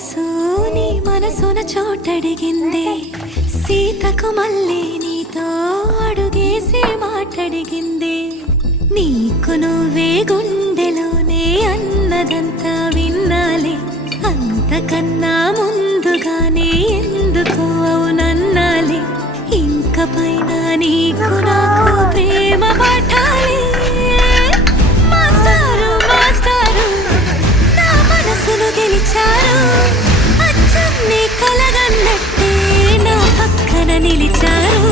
మనసు నీ మనసున చోటడిగిందే సీతకు మళ్ళీ నీతో అడుగేసి మాటడిగిందే నీకు నువ్వే గుండెలోనే అన్నదంతా విన్నాలే అంతకన్నా ముందుగానే ఎందుకు అవునన్నాలే ఇంక పైన నీకు నాకు ప్రేమ పాఠాలే మాస్టారు మాస్టారు నా మనసును గెలిచారు అచ్చం నీ కలగన్నట్టే నా పక్కన నిలిచారు